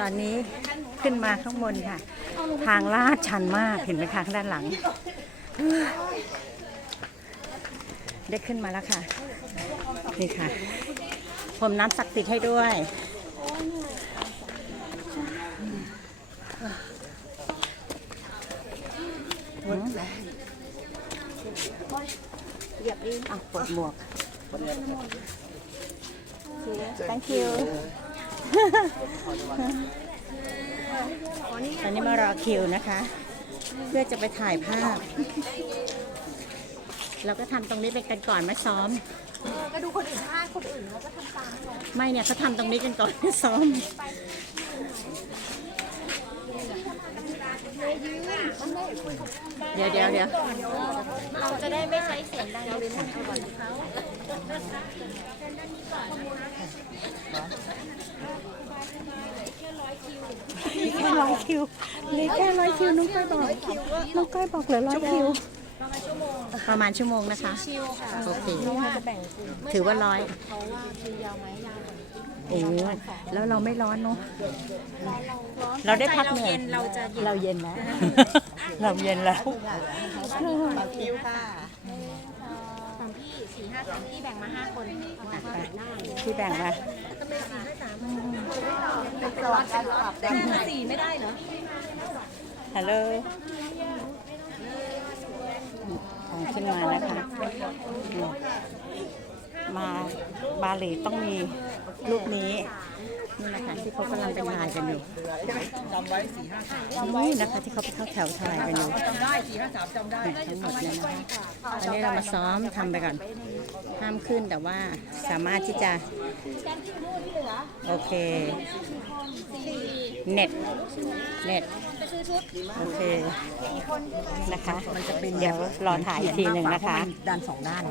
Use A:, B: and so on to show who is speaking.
A: ตอนนี้ขึ้นมาข้างบนค่ะ ทางลาดชันมากเห็นไหมคะข้างด้านหลัง ได้ขึ้นมาแล้วค่ะ นี่ค่ะผมน้ำศักดิ์สิทธิ์ให้ด้วย
B: เหยียบดิน
A: อะปวดหมวก thank you ตอนนี้มารอคิวนะคะ เพื่อจะไปถ่ายภาพ เราก็ทำตรงนี้เป็นกันก่อนมาซ้อม
B: ก็ดูคนอื่นพลาคนอื่นเขาก็ทำตามเรา
A: ไม่เนี่ยเขาทำตรงนี้กันก่อนซ้อมเดี๋ยวเดี๋ยวเดี๋ยว
B: เราจะได้ไม่ใช้เสียงดังเราเลยนก่อนเขา
A: มีแค่ร้อยคิวเหลยแค่ร้อยคิวน้องก้อยบอกน้องก้อยบอกเหลือร้อยคิว ประมาณชั่วโมงนะคะ
B: ชิวค่ะ
A: โอเค
B: เพราะว่าจะแบ่งกลุ่ม
A: ถือว่าร้อย
B: เขาว่าคิวยาวไหมยาว
A: โอ้แล้วเราไม่ร้อนเนาะเรา ได้พักเหนื่อย
B: เราจะ
A: เราเย็นแล้วเราเย็นแล้ว
B: คิวค่ะของพี่สี่ห้าสามพี่แบ่งมาห้าคน
A: ที่แบ่งมา
B: เป็นประวัติการปรับสี่ไม่ได้เหรอ
A: ฮัลโหลของขึ้นมานะคะนี่ มาบาหลีต้องมีรูปนี้ นี่นะคะที่เขากำลังไปถ่ายกันอยู่
C: จำไว้สี่ห้าสาม
A: นี่นะคะที่เขาไปเข้าแถวถ่ายกันอยู่
C: จำได้สี่ห้าสามจำได้
A: เนี่ยทั้งหมดเลยนะคะอันนี้เรามาซ้อมทำไปก่อนห้ามขึ้นแต่ว่าสามารถที่จะโอเคเน็ตเน็ตโอเคนะคะมันจะเป็นเดี๋ยวรอถ่ายอีกทีหนึ่งนะคะ
C: ด้านสองด้าน